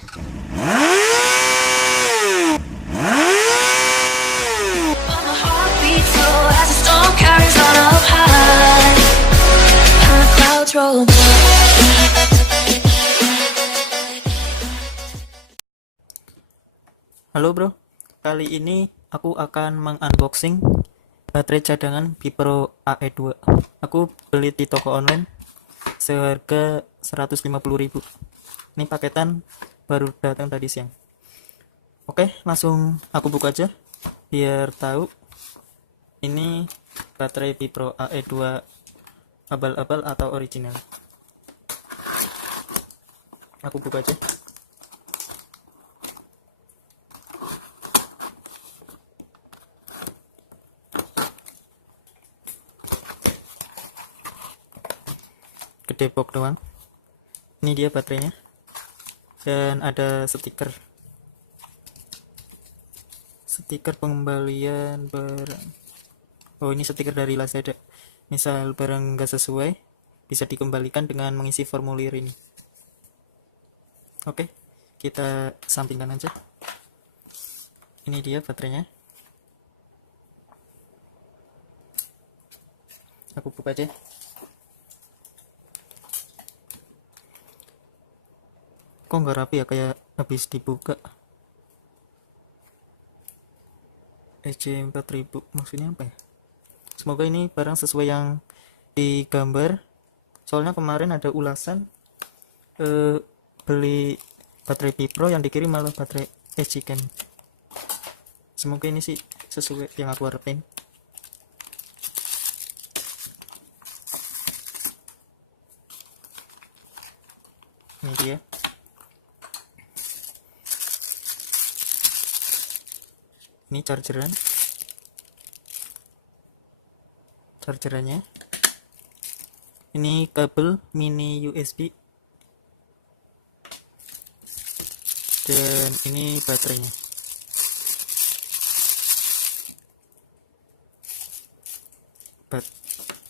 Halo bro, kali ini aku akan mengunboxing baterai cadangan Bipro AE2. Aku beli di toko online seharga 150.000. Ini paketan baru datang tadi siang. Oke, langsung aku buka aja biar tahu ini baterai Bipro AE2 abal-abal atau original. Aku buka aja. Gede box doang. Ini dia baterainya. Dan ada stiker pengembalian barang. Oh, ini stiker dari Lazada. Misal barang nggak sesuai, bisa dikembalikan dengan mengisi formulir ini. Oke, kita sampingkan aja. Ini dia baterainya. Aku buka aja. Kok nggak rapi ya, kayak habis dibuka. EC4000 maksudnya apa ya? Semoga ini barang sesuai yang digambar. Soalnya kemarin ada ulasan beli baterai Bipro yang dikirim malah baterai Echiken. Semoga ini sih sesuai yang aku harapin. Ini dia. Ini chargerannya. Ini kabel mini USB. Dan ini baterainya.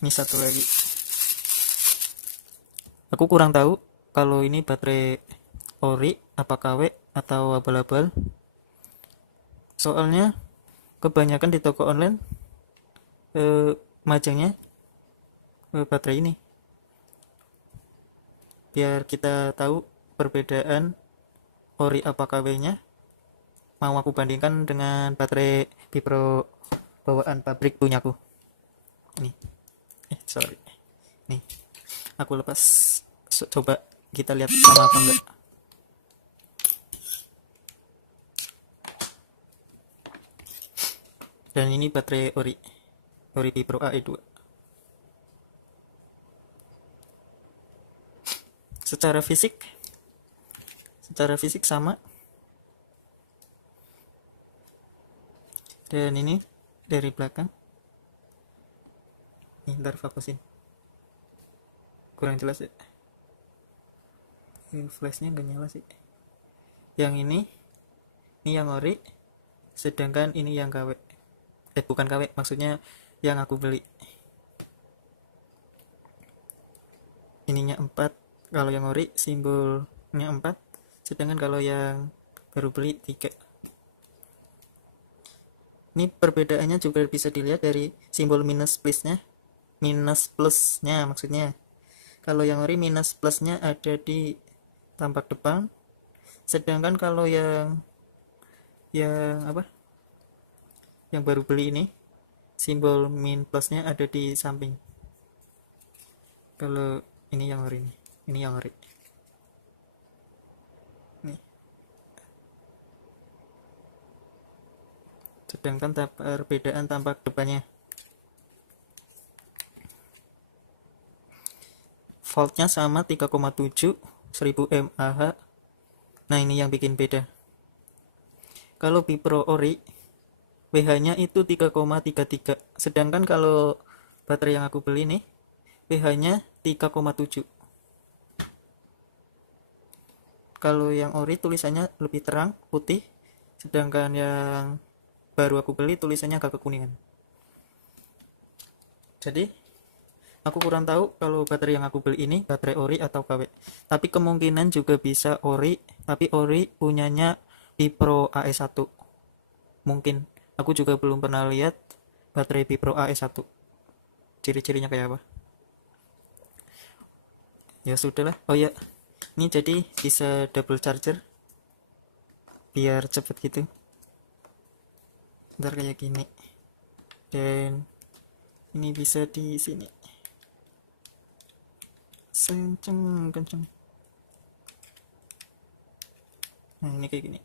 Ini satu lagi. Aku kurang tahu kalau ini baterai ori, apa KW, atau abal-abal. Soalnya kebanyakan di toko online majangnya baterai ini. Biar kita tahu perbedaan ori apa KW-nya, mau aku bandingkan dengan baterai Bipro bawaan pabrik punyaku. Nih, sorry. Nih, aku lepas. Coba kita lihat sama apa enggak. Dan ini baterai ori Bipro AE2. Secara fisik sama. Dan ini dari belakang. Nih, ntar fokusin. Kurang jelas ya. Ini flashnya nggak nyala sih. Yang ini yang ori, sedangkan ini yang KW. Bukan KW, maksudnya yang aku beli. Ininya 4, kalau yang ori simbolnya 4, sedangkan kalau yang baru beli 3. Ini perbedaannya juga bisa dilihat dari simbol minus plusnya maksudnya. Kalau yang ori minus plusnya ada di tampak depan, sedangkan kalau yang apa? Yang baru beli ini simbol min plusnya ada di samping. Kalau ini yang ori nih. Ini yang ori. Nih. Sedangkan perbedaan tampak depannya. Voltnya sama 3,7 1000 mAh. Nah, ini yang bikin beda. Kalau Bipro ori WH-nya itu 3,33. Sedangkan kalau baterai yang aku beli nih WH-nya 3,7. Kalau yang ori tulisannya lebih terang, putih. Sedangkan yang baru aku beli tulisannya agak kekuningan. Jadi aku kurang tahu kalau baterai yang aku beli ini baterai ori atau KW. Tapi kemungkinan juga bisa ori tapi ori punyanya Bipro AE1. Mungkin aku juga belum pernah lihat baterai Bipro AE1 ciri-cirinya kayak apa. Ya sudahlah. Oh ya, ini jadi bisa double charger biar cepet gitu, ntar kayak gini, dan ini bisa di sini kenceng kenceng. Nah ini kayak gini,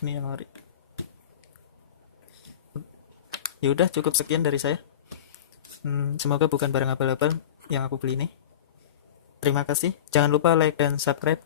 ini yang ori. Ya udah, cukup sekian dari saya. Semoga bukan barang abal-abal yang aku beli ini. Terima kasih, jangan lupa like dan subscribe.